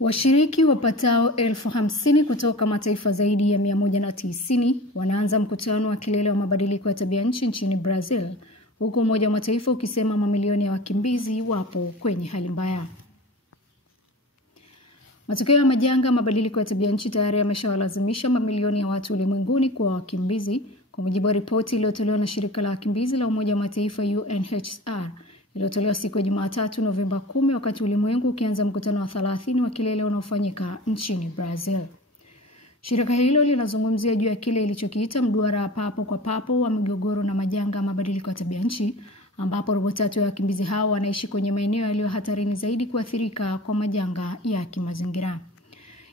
Washiriki wapatao 50,000 kutoka mataifa zaidi ya 190 wanaanza mkutano wa kilele wa mabadiliko ya tabia nchi nchini Brazil, huku Umoja wa Mataifa ukisema mamilioni ya wakimbizi wapo kwenye hali mbaya. Matokeo ya majanga mabadiliko ya tabia nchi tayari yameshawalazimisha mamilioni ya watu ulimwenguni kuwa wakimbizi, kwa mujibu wa ripoti iliyotolewa na shirika la wakimbizi la Umoja wa Mataifa UNHCR. Iliyotolewa siku ya Jumatatu Novemba 10 wakati ulimwengu ukianza mkutano wa 30 wa kilele unaofanyika nchini Brazil. Shirika hilo linazungumzia juu ya kile ilichokiita mduara papo kwa papo wa migogoro na majanga mabadiliko ya tabia nchi, ambapo robo tatu ya wakimbizi hao wanaishi kwenye maeneo yaliyo hatarini zaidi kuathirika kwa majanga ya kimazingira.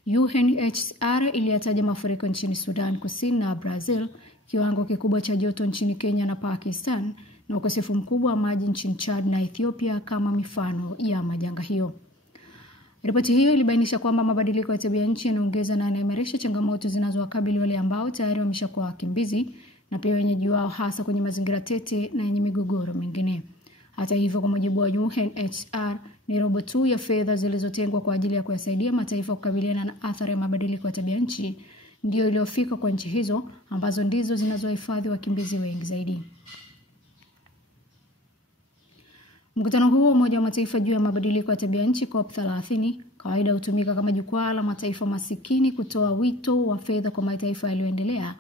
UNHCR iliyataja mafuriko nchini Sudan Kusini na Brazil, kiwango kikubwa cha joto nchini Kenya na Pakistan, na ukosefu mkubwa wa maji nchini Chad na Ethiopia kama mifano ya majanga hiyo. Ripoti hiyo ilibainisha kwamba mabadiliko ya tabia nchi yanaongeza na yanaimarisha changamoto zinazowakabili wale ambao tayari wameshakuwa wakimbizi na pia wenyeji wao, hasa kwenye mazingira tete na yenye migogoro mingine. Hata hivyo, kwa mujibu wa UNHCR, ni robo tu ya fedha zilizotengwa kwa ajili ya kuyasaidia mataifa kukabiliana na athari ya mabadiliko ya tabia nchi ndio iliyofika kwa nchi hizo, ambazo ndizo zinazohifadhi wakimbizi wengi zaidi. Mkutano huo wa Umoja wa Mataifa juu ya mabadiliko ya tabia nchi COP30 kawaida hutumika kama jukwaa la mataifa masikini kutoa wito wa fedha kwa mataifa yaliyoendelea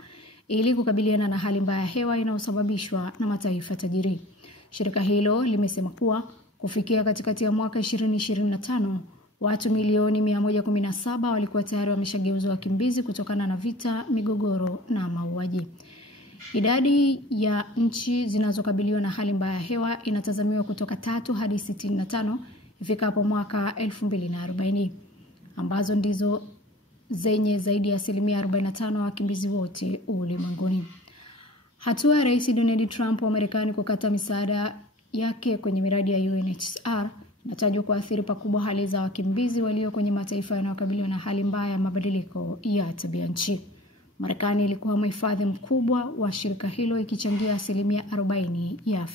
ili kukabiliana na hali mbaya ya hewa inayosababishwa na mataifa tajiri. Shirika hilo limesema kuwa kufikia katikati ya mwaka 2025, watu milioni 117 walikuwa tayari wameshageuzwa wakimbizi kutokana na vita, migogoro na mauaji. Idadi ya nchi zinazokabiliwa na hali mbaya ya hewa inatazamiwa kutoka 3 hadi 65 ifikapo mwaka 2040, ambazo ndizo zenye zaidi ya 45% wa wakimbizi wote ulimwenguni. Hatua ya Rais Donald Trump wa Marekani kukata misaada yake kwenye miradi ya UNHCR inatajwa kuathiri pakubwa hali za wakimbizi walio kwenye mataifa yanayokabiliwa na hali mbaya ya mabadiliko ya tabia nchi. Marekani ilikuwa mhifadhi mkubwa wa shirika hilo ikichangia 40% ya